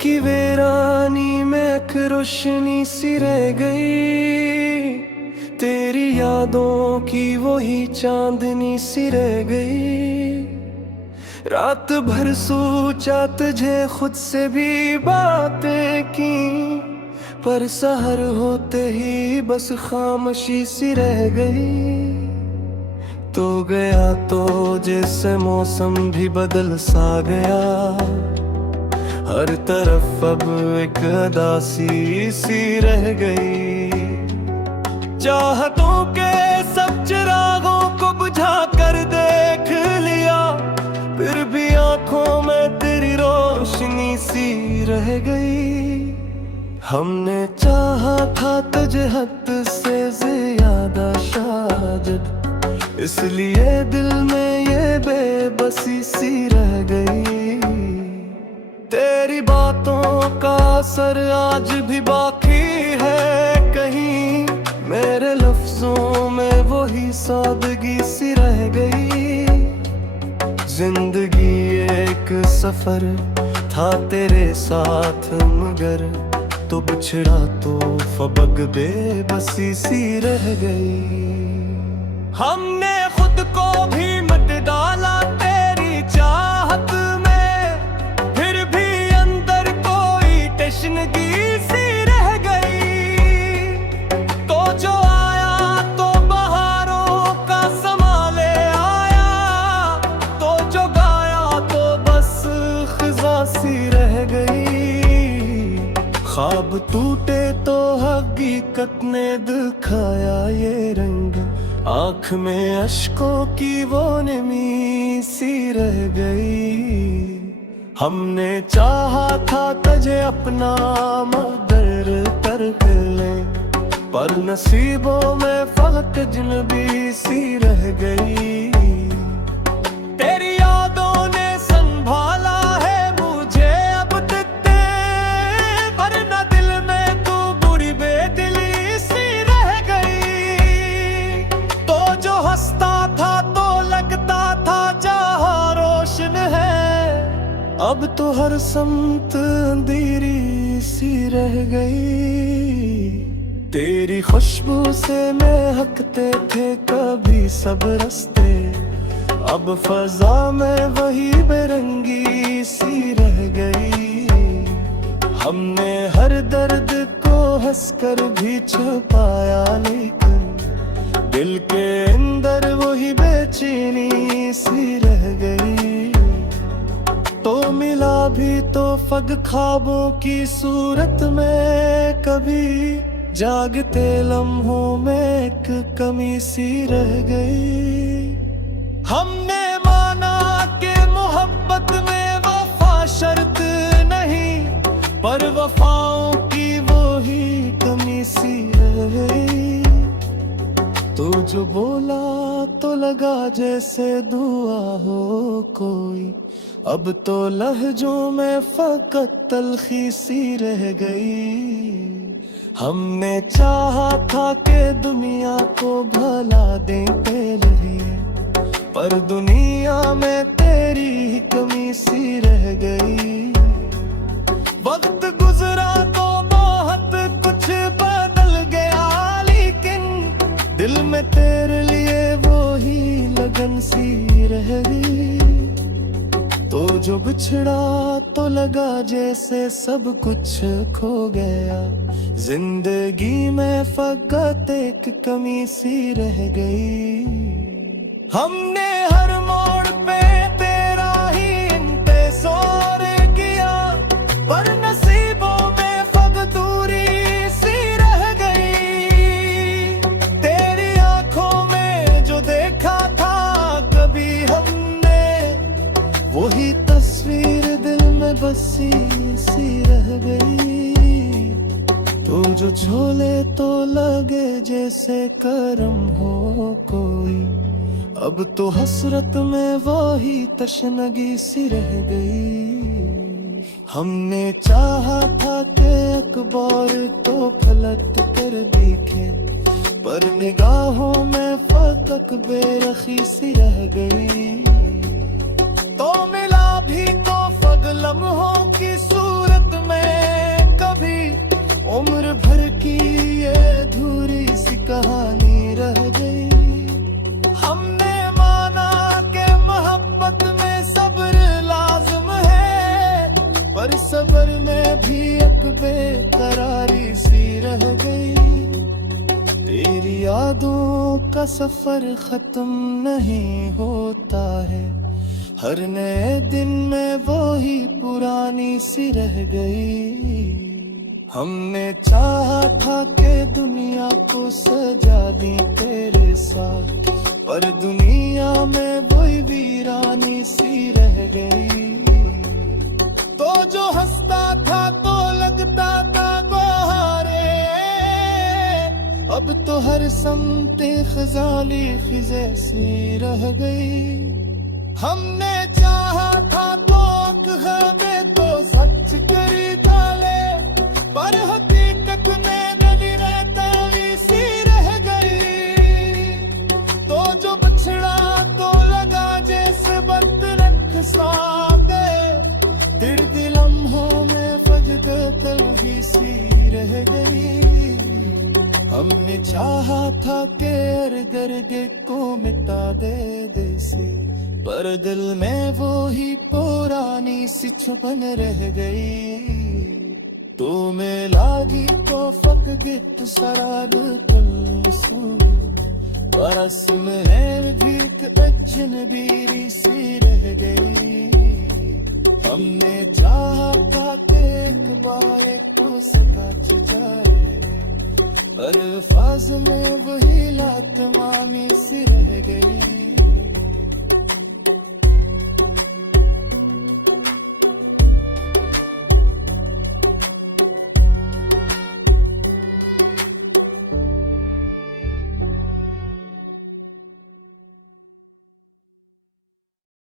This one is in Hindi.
की वीरानी में एक रोशनी सी रह गई, तेरी यादों की वही चांदनी सी रह गई। रात भर सोचा तुझे खुद से भी बातें की, पर सहर होते ही बस खामोशी सी रह गई। तो गया तो जैसे मौसम भी बदल सा गया, हर तरफ अब एक उदासी सी रह गई। चाहतों के सब चिरागों को बुझा कर देख लिया, फिर भी आंखों में तेरी रोशनी सी रह गई। हमने चाहा था तुझे हद से ज्यादा शायद, इसलिए दिल में ये बेबसी सी रह गई। तेरी बातों का असर आज भी बाकी है कहीं, मेरे लफ्जों में वही सादगी सी रह गई। जिंदगी एक सफर था तेरे साथ, मगर तो बिछड़ा तो फबक बेबसी सी रह गई। हमने खुद को भी मत डाला तेरी चाहत में, फिर भी अंदर कोई तशनगी सी रह गई। तो जो आया तो बहारों का समा ले आया, तो जो गाया तो बस खिजा सी रह गई। ख्वाब टूटे तो हकीकत ने दिखाया ये रंग, आँख में अश्कों की वो नमी सी रह गई। हमने चाहा था तुझे अपना मगर कर ले, पर नसीबों में फकत अजनबी सी रह गई। तेरी यादों ने संभाला है मुझे अब तक, वरना दिल में तू बुरी बेदिली सी रह गई। तो जो हंसता था तो लगता था जहां रोशन है, अब तो हर समत अंधेरी सी रह गई। तेरी खुशबू से महकते थे कभी सब रास्ते, अब फजा में वही बेरंगी सी रह गई। हमने हर दर्द को हंसकर भी छुपाया, लेकिन दिल के अंदर वही बेचैनी सी रह गई। तो मिला भी तो फग ख्वाबों की सूरत में, कभी जागते लम्हों में एक कमी सी रह गई। हमने माना कि मोहब्बत में वफा शर्त नहीं, पर वफाओं की वही कमी सी रह गई। तू जो बोला तो लगा जैसे दुआ हो कोई, अब तो लहजों में फकत तलखी सी रह गई। हमने चाहा था कि दुनिया को भला दें तेरे लिए, पर दुनिया में तेरी ही कमी सी रह गई। वक्त गुजरा तो बहुत कुछ बदल गया, लेकिन दिल में तेरे लिए वो ही लगन सी रह गई। तो जो बिछड़ा तो लगा जैसे सब कुछ खो गया, जिंदगी में फकत एक कमी सी रह गई। हमने हर मोड़ पे तेरा ही इंतज़ार किया, पर नसीबों में फक दूरी सी रह गई। तेरी आंखों में जो देखा था कभी हमने, वही तस्वीर दिल में बसी सी रह गई। तू जो झोले तो लगे जैसे करम हो कोई, अब तो हसरत में वही तशनगी सी रह गई। हमने चाहा था कि अखबार तो पलट कर देखे, पर निगाहों में फकत बेरखी सी रह गई। तो मिला भी तो फग लम्हों की सूरत में कभी उम्र भर की ये अधूरी सी कहानी रह गई। हमने माना कि मोहब्बत में सब्र लाज़िम है, पर सब्र में भी एक बेकरारी सी रह गई। तेरी यादों का सफर खत्म नहीं होता है, हर नए दिन में वो ही पुरानी सी रह गई। हमने चाहा था कि दुनिया को सजा दी तेरे साथ, पर दुनिया में वही वीरानी सी रह गई। तो जो हंसता था तो लगता था बहारे, अब तो हर समते खजाली खिजे सी रह गई। हमने चाहा था तो हमें तो सच करी डाले, पर हकीकत में नली रहताली सी रह गई। तो जो बछड़ा तो लगा जैसे बदरख सा गए, दिल लम्हों में फजद तलवी सी रह गई। हमने चाहा था कि दर्द को मिटा दे देसी, पर दिल में वो ही पुरानी सी छुपन रह गई। तो में लागी तो फक गित शराब कुल्सू, परस में भी अजनबी सी रह गई। हमने चाहा था कि एक बार को सच जाए, अल्फाज में वही लात मामी सी रह गई।